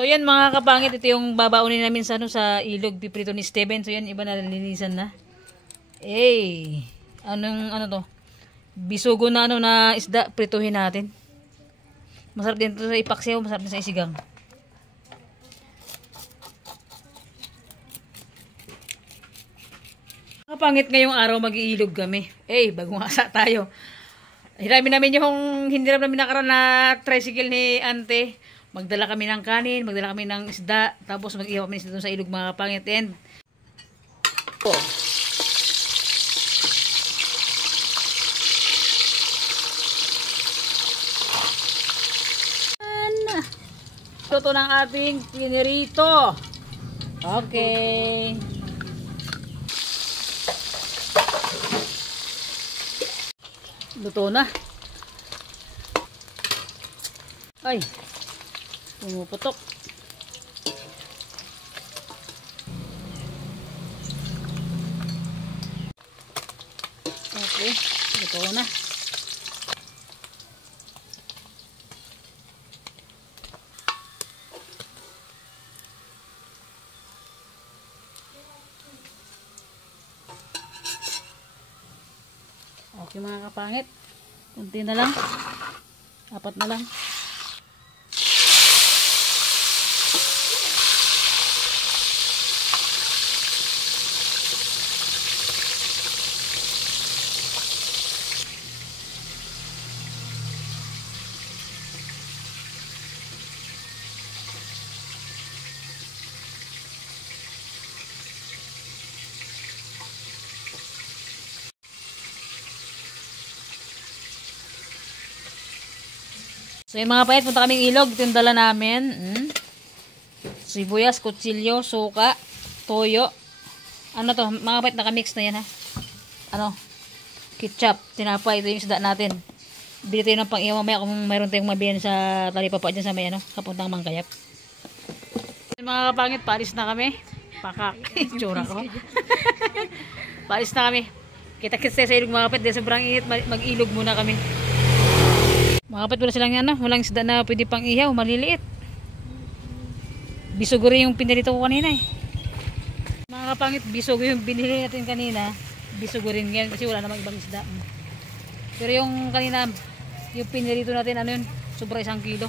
So yan mga kapangit, ito yung babaunin namin sa, sa ilog piprito ni Steven. So yan, iba na linisan na. Ano to? Bisugo na na isda, prituhin natin. Masarap din ito sa ipaksiw, masarap din sa isigang. Kapangit ngayong araw mag-iilog kami. Bagong asa tayo. Hiramin namin yung hindirap namin nakaroon na tricycle ni ante. Magdala kami ng kanin, magdala kami ng isda, tapos mag-ihaw kami doon sa ilog mga kapangit. And luto ng ating pinirito. Okay. Luto na. Ay, pumuputok. Okay, luto na. Okay mga kapangit, kunti na lang, 4 na lang. So yung mga payat, punta kaming ilog. Ito yung dala namin. Sibuyas, kutsilyo, suka, toyo. Ano to? Mga payat, nakamix na yan ha. Ano? Ketchup, tinapay. Ito yung isda natin. Bili tayo ng pang-iyaw mamaya kung mayroon tayong mabihan sa talipapa dyan sa may ano, kapuntang Mangkayap. Mga kapangit, paalis na kami. Pakak. Tsura ko. Paalis na kami. Kita-kita sa ilog mga payat. Dahil sobrang init, mag-ilog muna kami. Mga kapit, wala silang ano, walang isda na pwede pang ihaw, maliliit. Bisugo rin yung pinirito ko kanina Mga kapangit, bisugo yung binili natin kanina. Bisugo rin yan kasi wala namang ibang isda. Pero yung kanina, yung pinirito natin, ano yun, sobra 1 kilo.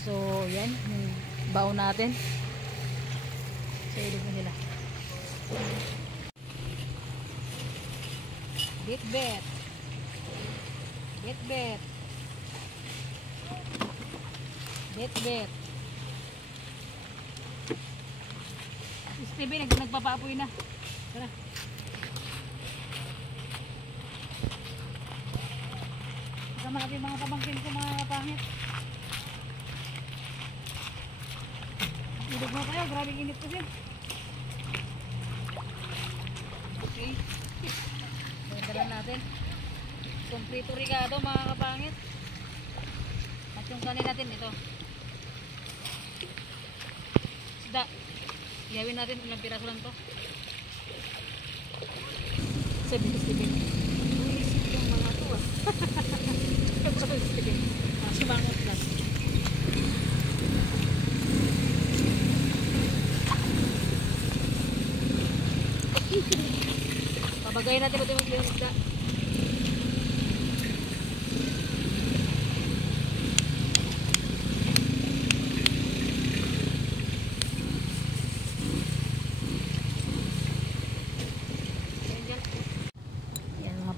So, yan, yung baon natin. So, ilog na nila. Bit-bet. Bit-bet. Bet. Steven, nagpapaapoy na. Tara. Kasama natin mga pamangkin ko mga kapangit. Ilog mo kayo, grabe init kasi. Okay. Dala natin. Kompleto rigado mga kapangit. At yung kanin natin ito. Isda. Iyawin natin ilang piraso lang to. Sabi ni Steven. Uwisip yung mga to Sabi ni Steven. Sumangot lang. Pabagayin natin pati yung isda.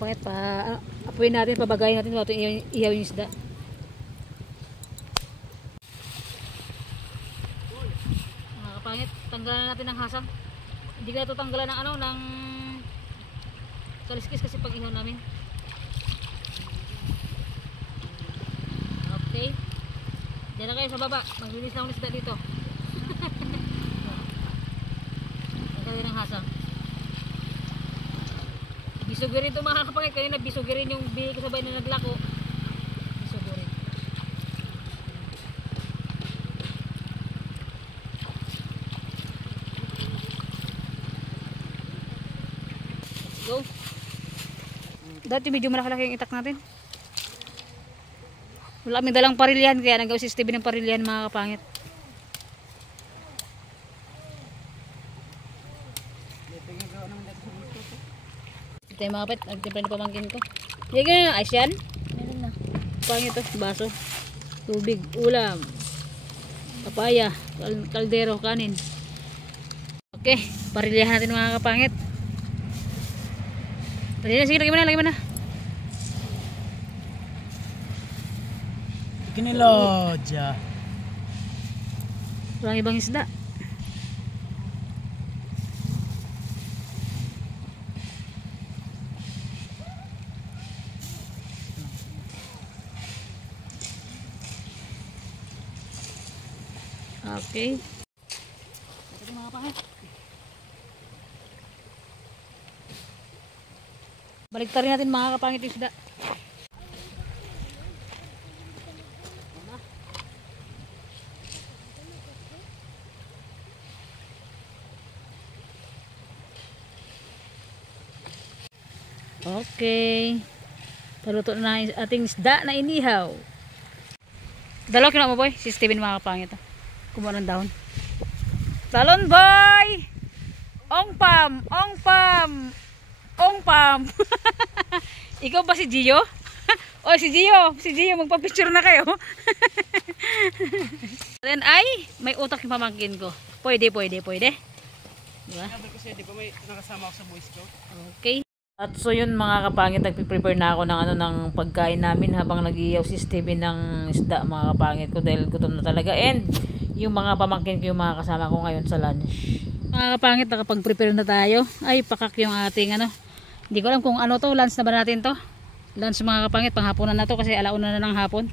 Pangit pa apuin natin, pabagayin natin bago ihaw yung isda. Mga kapangit, tanggalan natin ng hasang. Hindi ka ito tanggalan ng ano, ng kaliskis kasi pag ihaw namin. Okay. Diyan na kayo sa baba. Maglinis na ng isda dito. Tanggalan ng hasang. Bisugo rin ito mga kapangit. Kanina bisugo rin yung bili ko sa bahay na naglako. Bisugo rin. Let's go. Dati medyo malaki yung itak natin. Wala kaming dalang parilyan kaya nagawa si Steven ng parilyan mga kapangit. Ito yung mga kapit. Nagtimpla na pamangkin ko. Hindi ka na, ice yan? Meron na. Pang ito, baso. Tubig, ulam. Papaya, kaldero, kanin. Okay, parilihan natin mga kapangit. Sige, lagay mo na, lagay mo na. Kinilodya. Walang ibang isda. Okay. Ito mga kapangit. Baliktarin natin mga kapangit yung isda. Okay. Paluto na yung ating isda na inihaw. Dalaw kina mo boy. Si Steven mga kapangit. Kumuha ng dahon. Talon boy! Ong pam! Ong pam! Ong pam! Ikaw ba si Gio? O si Gio! Si Gio, magpa-picture na kayo. Then ay, may utak yung pamangkin ko. Pwede. Diba? Sabi ko siya, di ba may nakasama ako sa Boy Scout? Okay. At so yun mga kapangit, nagpiprepare na ako ng pagkain namin habang nag-iiyaw si Steven ng isda mga kapangit ko dahil gutom na talaga. And yung mga pamangkin ko yung mga kasama ko ngayon sa lunch. Mga kapangit, nakapag-prepare na tayo. Ay, pakak yung ating hindi ko alam kung ano to, lunch na ba natin to? Lunch mga kapangit, panghapunan na to kasi alauna na ng hapon.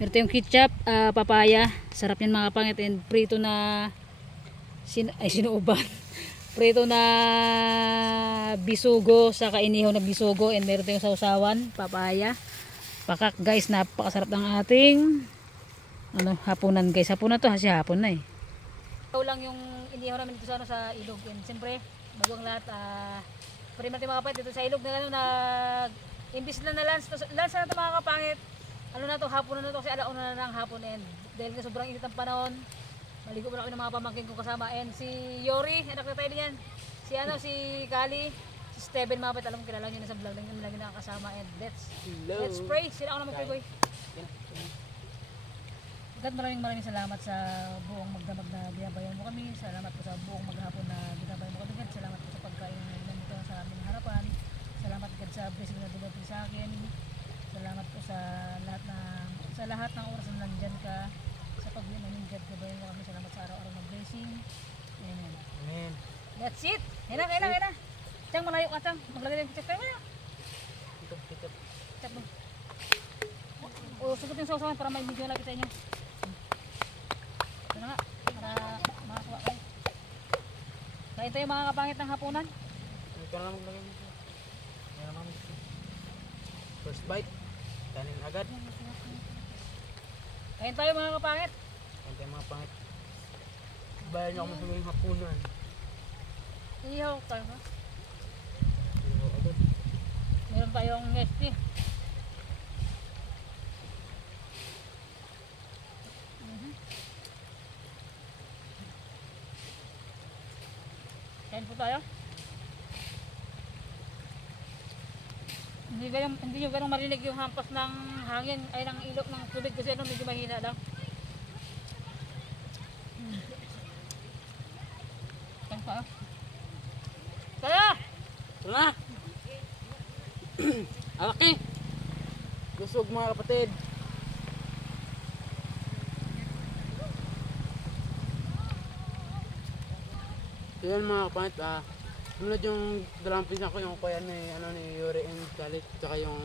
Pero ito yung ketchup, papaya, sarap yan mga kapangit, and prito na sinuuban. Prito na bisugo sa kainihaw na bisugo, and meron tayong sausawan, papaya. Pakak guys, napakasarap ng ating hapunan guys. Hapunan to kasi hapon na eh. Ito lang yung inihaw namin dito sa ilog. And siyempre, bago ang lahat, natin mga kapatid dito sa ilog na imbis na lunch na ito mga kapangit. Na to, hapon na to kasi alauna na ng hapon, and dahil nga sobrang init ang panahon, maligo mo na kami ng mga pamangkin ko kasama, and si Yori, anak na tayo niyan, si Kali, si Steven mga kapatid, alam mo kilala nyo na sa vlog lang lagi nakakasama, and let's pray. Sila ako naman pray boy. God, maraming salamat sa buong magdamag na binabayan mo kami. Salamat po sa buong maghapon na binabayan mo kami. God, salamat po sa pagkain na nandito sa aming harapan. Salamat God sa blessing na dumating sa akin. Salamat po sa lahat ng oras na nandyan ka. Sa pag-uwi namin God, gabayan mo kami. Salamat sa araw-araw na blessing. Amen. Amen. That's it. Hina. Tiyang, malayo ka tiyang. Maglagay ng ketchup. Kaya Ito. ketchup mo. O, sugot yung sausawan para may video lagi sa inyo. Ito na nga, para makakuha kayo. Kain tayo mga kapangit ng hapunan. Ito na lang maglagay nito. Yan naman. First bite. Kanin agad. Kain tayo mga kapangit. Kain tayo mga pangit. Bayan niyo ako masunod yung hapunan. Ihaw tayo ha. Agad. Meron tayong nesty. Kain po tayo. Hindi nyo ganong marinig yung hampas ng hangin ay ng ilog ng tubig kasi medyo mahina lang. Kain pa. Kaya! Ito na! Alaki! Lusog mga kapatid. So yun mga kapatid, sumunod yung dalawang pinsan ko, yung kuya ni Yuri and Galit, tsaka yung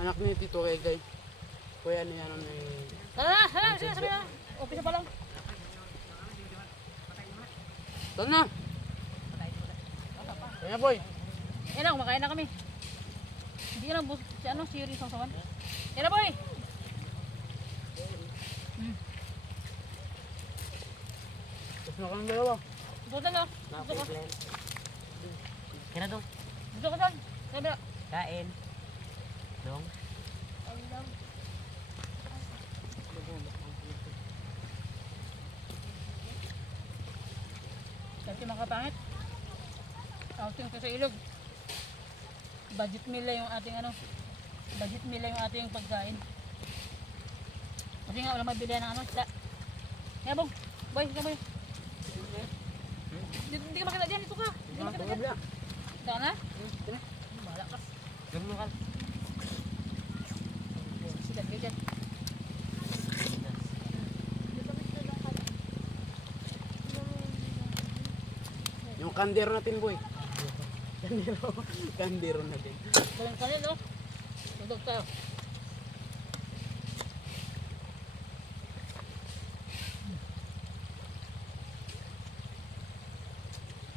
anak ni Tito Egay. Kuya ni Hala, sabi na. Umpisa pa lang. Ito na! Kaya boy! Yan na, kumakain na kami. Hindi ka lang si Yuri sausawan. Yan na boy! Tapos na kami dalawa. Dito na. Dito ka. Kaya na dong. Dito ka saan? Sabi na. Kain. Dong. Kasi mga kapangit. Outing ko sa ilog. Budget meal lang yung ating ano. Budget meal lang yung ating pagkain. Kasi nga wala mabilihan ng ano, isda. Kaya bong, boy, ikaw boy. Hindi ka makita dyan, ito ka. Hindi ka makita dyan. Ito ka na? Ito na. Bahala ka. Ganun ka. Sigat ka dyan. Yung kandero natin, boy. Kandero. Kandero natin. Galing ka rin, no? Tudog tayo.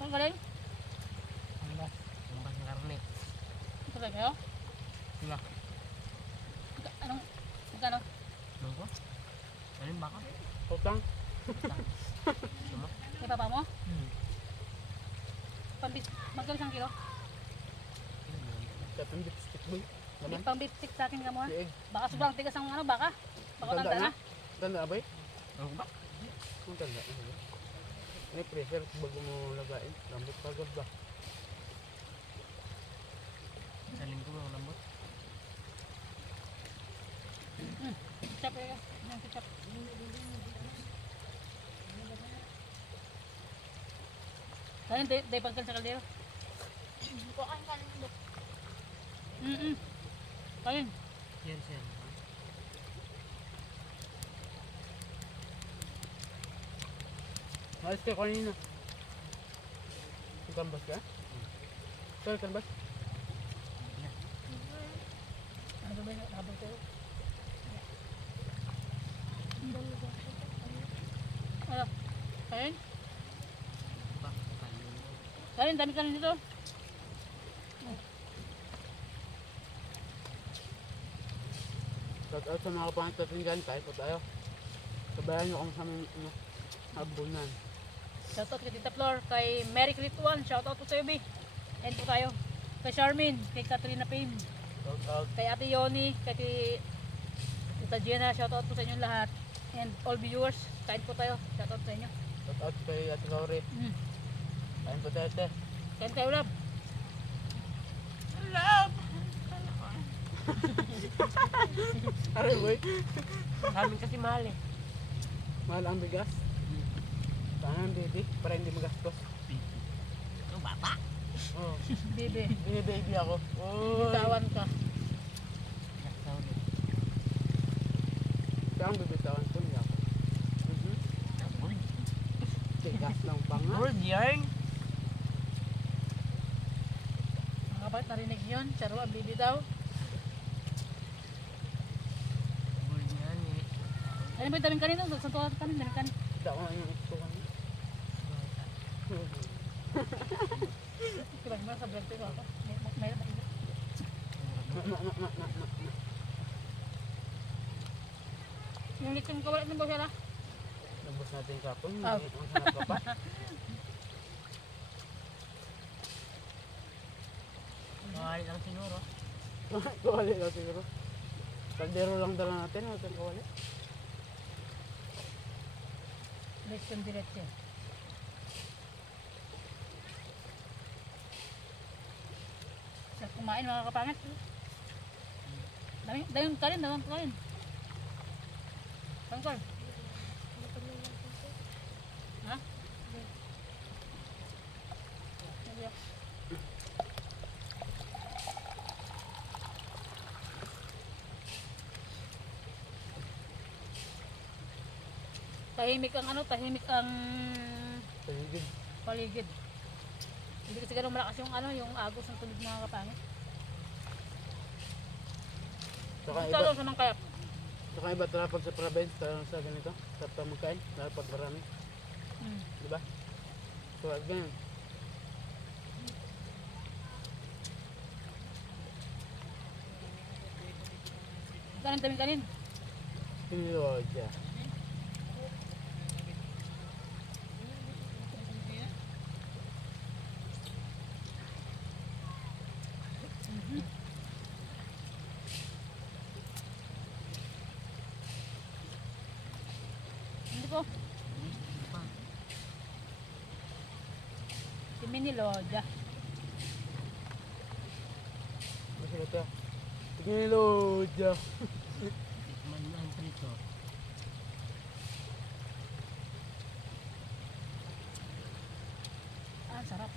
Ang galing? Ambas ng karne. Ito tayo kayo? Sila. Anong, magkano? Ano ko? Ano yung baka? Utang. May papa mo? Pambit, magkano isang kilo? Sa pang lipstick, boy. May pang beef stick sa akin ka mo ha? Liig. Baka sobrang tigas ang ano, baka? Baka tanda na? Tanda, boy? Ano ba? Ang tanda. May pressure bago mo lagain. Lambot pagod ba? Saling ko mga lambot. Ketchup eh. Yung ketchup. Kanin, day pagkan sa kaldero. Kukain ka ng dok. Kanin. Yan siya. Malis ka kanina. Kambas ka? Saan kambas? Ano ba yung habang ko? Ano? Kanin? Kanin, dami kanin dito. Shout out sa mga kapangit natin dyan. Tayo po tayo. Sabayan nyo kung sa mga abunan. Shoutout kay Tita Flor, kay Mary Crituan, shoutout po sa iyo, B. And po tayo. Kay Charmin, kay Katrina Payne, Shout out. kay Ate Yoni, kay Tita Jenna, shoutout po sa inyong lahat. And all viewers, kain po tayo. Shoutout sa inyo. Shout out kay Ate Laure. Kain po tayo, te. Kain tayo, love. Love! Aray, boy. Amin kasi mahal eh. Mahal ang bigas. Tangan, baby. Para hindi magastos. Ito bata. Oo. Bibi, Baby ako. Oy. bitawan ka. Saan bibitawan ko niya ako? Tigas lang pa nga. Word yarn. Mga kapatid, narinig yun. Charo ang bibi daw. Word yarn eh. Ano ba yung daming kanin? Santuan kanin, daming kanin. Hindi ako nga yung gusto ko niya. Diba, diba, sa vlog ko ako. Mayroon pa dito. Yung lechon ko, wala ng bawsala. Nabos natin kapon. Ah. Ang sarap pa pa. Mahal lang siguro. Kawali lang siguro. Kaldero lang dala natin. Huwag kang kawali. Lechon diretso. Sarap kumain mga kapangit. Daming kanin, daming kanin. Tangkol. Ha? Tahimik ang ano, tahimik ang Paligid. paligid. Hindi kasi ganun malakas yung ano, yung agos ng tubig mga kapangit. Saka Ito iba, lang sa mangkayap. saka iba tara pag sa province, tara sa ganito. Sarap pa magkain. Lalo pag marami. Diba? So, ganyan. Kanin, daming kanin. Sinilodya. Hindi po. Si Mini Loja. Ito. Tignan ni Lodya. Tikman mo ang prito. Ah, sarap.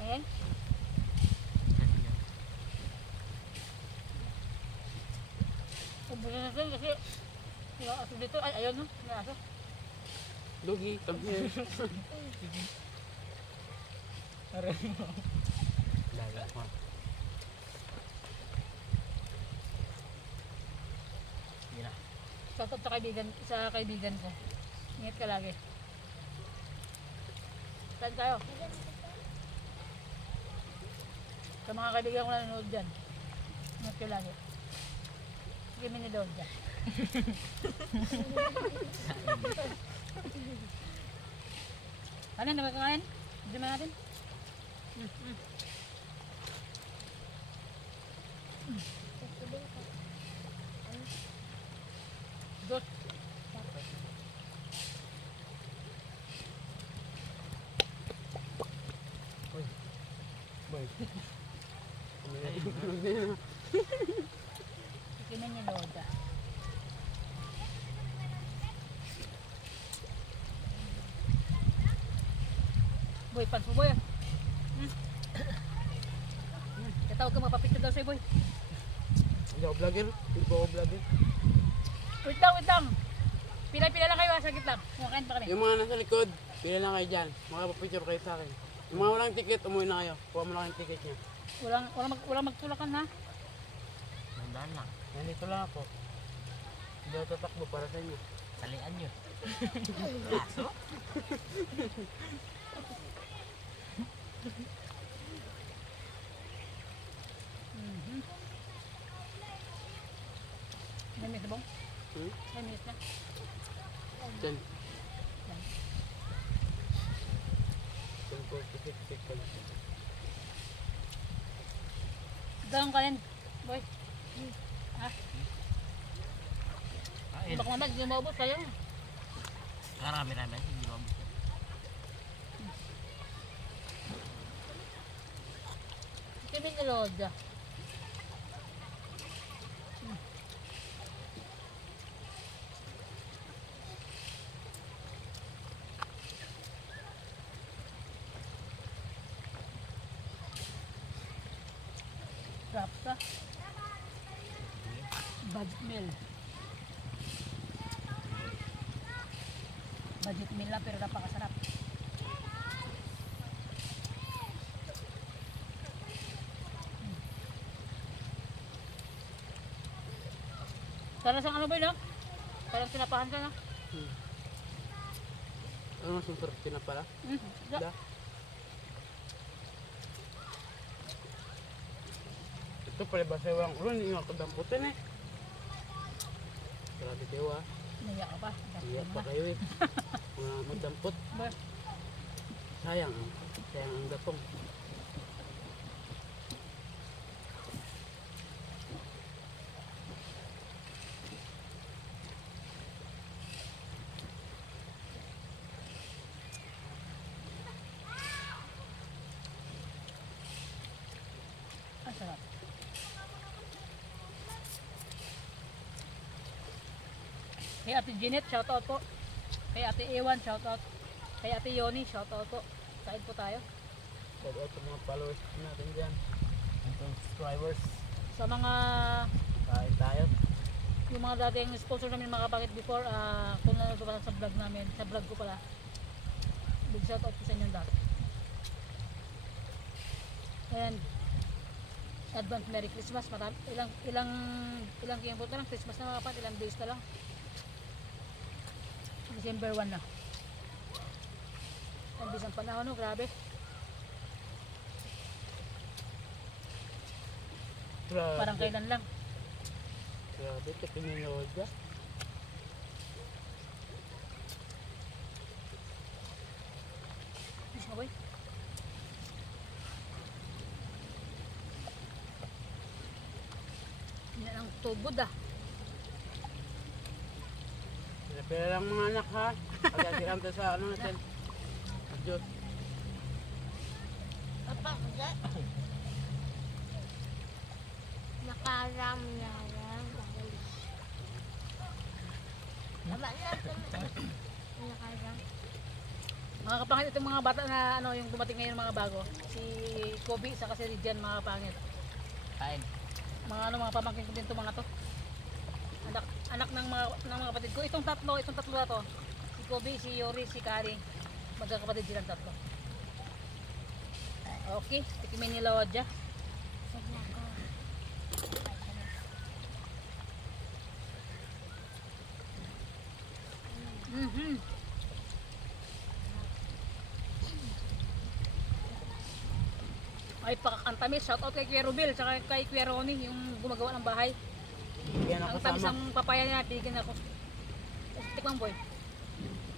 Ayan. Ganyan. Ubusin natin kasi yung aso dito, ay ayun no, yung aso. Lugi, come here. Lalo pa. Hindi na. Shoutout sa kaibigan ko. Ingat ka lagi. Saan tayo? Sa mga kaibigan ko na nanonood dyan. Ingat ka lagi. Sige, minidor dyan. Ano, nakakain? Diyan natin? Good. Boy. Tikinan niya Loda. Boy, pants mo boy ah. Katawag ka mapapicture daw sa'yo boy. Hindi ako vlogger. Hindi po ako vlogger. Wait lang. Pila-pila lang kayo, sagit lang. Kumakain pa kami. Yung mga nasa likod, pila lang kayo dyan. Makapapicture kayo sa akin. Yung mga walang ticket, umuwi na kayo. Kuha mo lang yung ticket niya. Walang magtulakan ha. Nandaan lang. Nandito lang ako. Hindi ako tatakbo para sa inyo. Talian nyo. Kaso? May minutes na bong? Hmm? May minutes na. Dyan. Dyan po, pisik-pisik ka lang. Dalawang kanin. Boy. Ha? Kain. Baka mamaya, hindi maubos kayo. Karami-rami. Hindi mo abot. Timin ni Loda. Sarap ka. Budget meal. Budget meal lang pero napakasarap. Para sa ano ba yun? Parang tinapahan ka na. Ano mas masarap tinapala? Da. Da. Ito pala ba sa iwang ulo, hindi nga kadamputin eh. Grabe kayo ah. Naya ka pa. Iyak pa kayo eh. Mga magdampot. Ba? Sayang. Sayang ang gatong. Ang sarap. Kay Ate Jeanette, shoutout po. Kay Ate Ewan, shoutout. Kay Ate Yoni, shoutout po. Kain po tayo. Shout out sa mga followers natin dyan. Ang subscribers. Sa mga, Kain tayo. yung mga dating sponsor namin mga kapakit before, kung nanonood pa sa vlog namin, sa vlog ko pala. Big shoutout po sa inyo dati. And, advance Merry Christmas. Marami, ilang kiyang na lang. Christmas na mga kapatid, ilang days na lang. December 1 na. Ang bisang panahon, no? Grabe. Grabe. Parang kailan lang. Grabe, kapininood ka. Miss mo, boy? Yan ang tubod ah. Pero lang mga anak ha. Pagkasiram tayo sa ano natin. Diyos. Papa, kasi nakaram na lang. Tama na. Nakaram. Mga kapangit itong mga bata na ano yung dumating ngayon mga bago. Si Kobe saka si Rijan mga kapangit. Kain. Mga ano mga pamangkin ko din to mga to. Anak ng mga kapatid ko. Itong tatlo na to. Si Kobe, si Yori, si Kari. Magkakapatid silang tatlo. Okay, tikimin nila wadya. Sige ako. Ay pakakantamis, shout out kay Kuya Rubil, saka kay Kuya Ronnie, yung gumagawa ng bahay. Yan ako Ang tamis sama. ng papaya niya, bigyan ako. Tikman boy.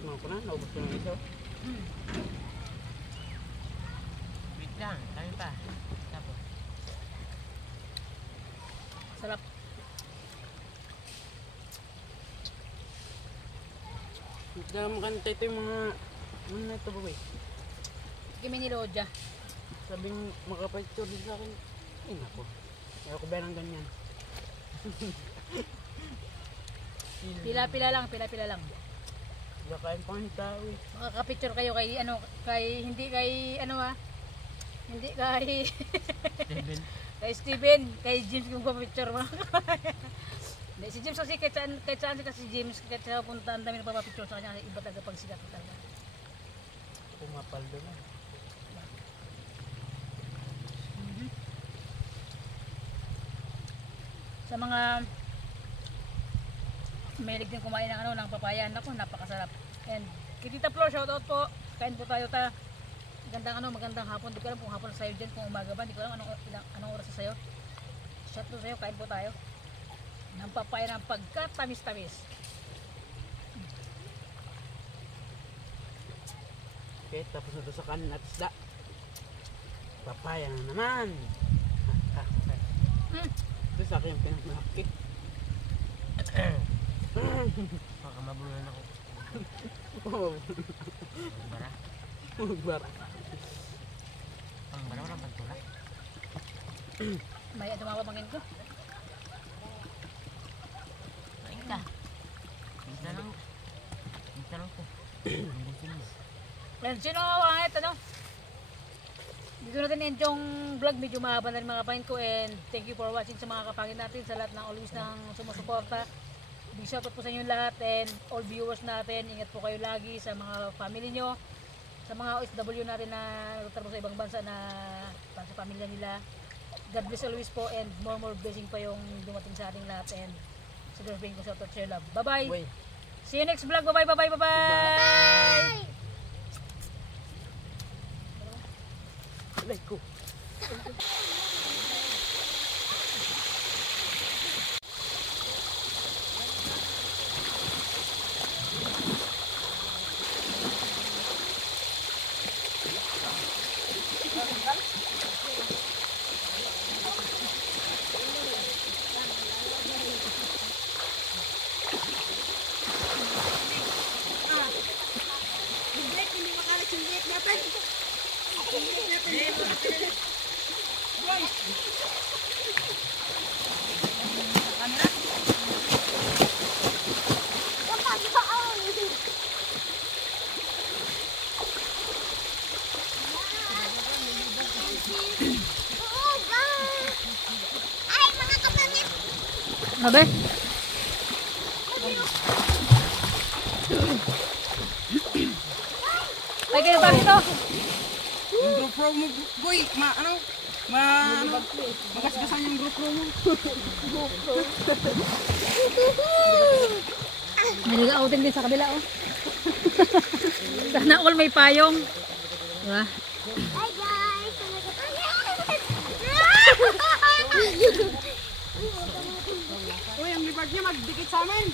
Mga ko na, naubos ko ng isa. Wait lang, kami pa. Tapos. Sarap. Dahil makanta ito yung mga... Ano na ito ba ba? Tikimin nila wadya. Sabing makapicture din sa akin. Ay nako. Ayaw ko ba ng ganyan? Pila-pila lang, pila-pila lang. Bakain pa ng tao eh. Makaka-picture kayo kay ano, hindi kay ano hindi kay Steven. kay Steven, kay James kung pa-picture mo. Hindi, si James kasi kahit saan si James, kahit sa punta ang dami nagpapapicture sa kanya, iba talaga pag sikat talaga. Pumapaldo na. Sa mga mahilig din kumain ng ano ng papaya, nako napakasarap. And kay Tita Flor, shout out po. Kain po tayo ta. Magandang hapon. Di ko alam kung hapon na sa'yo dyan, kung umaga ba. Di ko alam anong oras na sa'yo. Shout out sa'yo, kain po tayo. Ng papaya ng pagkatamis-tamis. Okay, tapos na ito sa kanin at isda. Papaya na naman. Ito sa akin yung pinagmalaki. Baka mabulunan ako. Oh, Bara. magbara. Ang bara walang pagtulak. May tumawag ko. Kain ka. Minsan lang ko. Minsan mo. Yan, sino angit ano? Dito natin end yung vlog, medyo mahaba na rin mga kapangin ko, and thank you for watching sa mga kapangin natin, sa lahat ng always nang sumusuporta. Big shoutout po sa inyo lahat, and all viewers natin, ingat po kayo lagi sa mga family nyo, sa mga OFW natin na nagtatrabaho sa ibang bansa na para sa pamilya nila. God bless always po, and more blessing pa yung dumating sa ating lahat, and sa girlfriend ko, shoutout, share love. Bye bye! Uy, See you next vlog, bye bye! alay ko. Abe? Ay, kayo ba ito? Yung GoPro mo, boy, magasgasan yung GoPro mo. May nag-outing din sa kabila, oh. Sana all may payong. Diba? Hi guys! Uy, ang libag niya magdikit sa amin.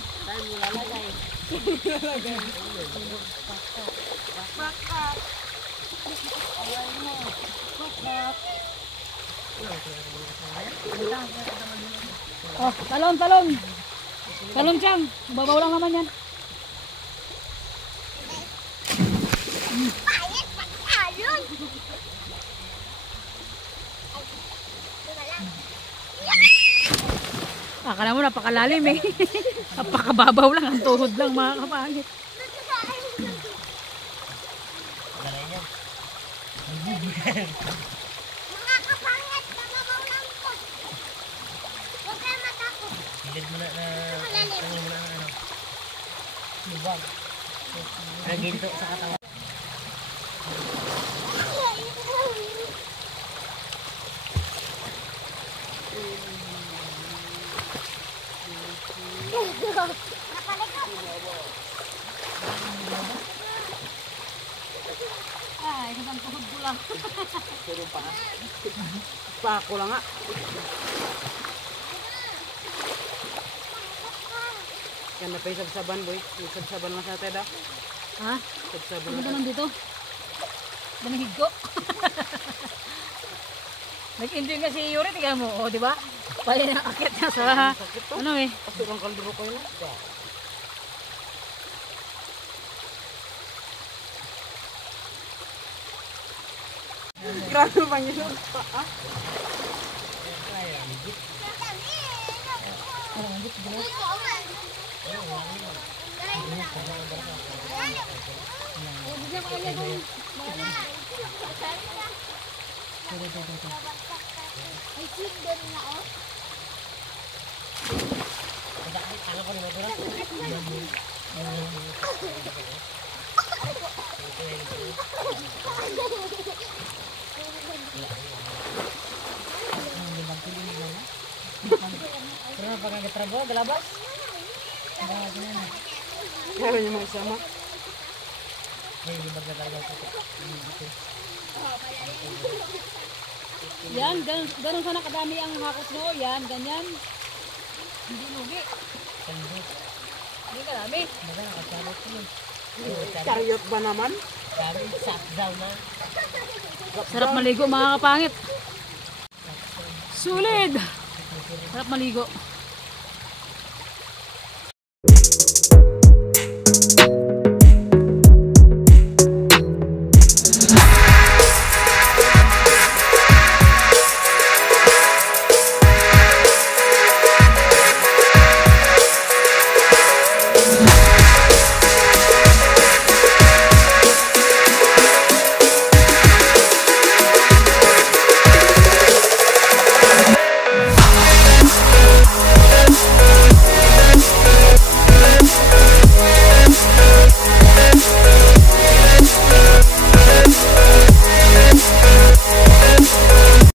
Oh, talon. Talon siyang. Babaw lang naman yan. Akala mo napakalalim eh. Napakababaw lang, ang tuhod lang mga kapangit. Galay niya. Mga kapangit, mababaw lang po. Huwag kayo matakot. Hilid mo na na... Malalim. Ano mo na ano. Lubag. Naginto sa katawan. Ay, isang tuhod ko lang. Pa ako lang nga. Yan na pa yung sabsaban boy. Yung sabsaban lang sa atin ah. Ha? Sabsaban Ano lang. ka nandito? Daming higgo. Nag-enjoy nga si Yuri, tingnan mo, oh, di ba? Pali na akit niya sa, Sakit to. ano eh. Kasi lang kaldero ko yun. Grabe bang yun? Ah? Ay, sweet din na oh. Ano ko ni Madura? Pero pag nagtrabaho, galabas? Kaya niyo mga isama. Ay, libag na talaga ito. Yan, ganun sana kadami ang hakot mo. Yan, ganyan. Hindi lugi. Sandot. Hindi kadami. Baga nakasabot ko yun. Karyot ba naman? Sabi, sakdaw na. Sarap maligo mga kapangit. Sulit! Sarap maligo.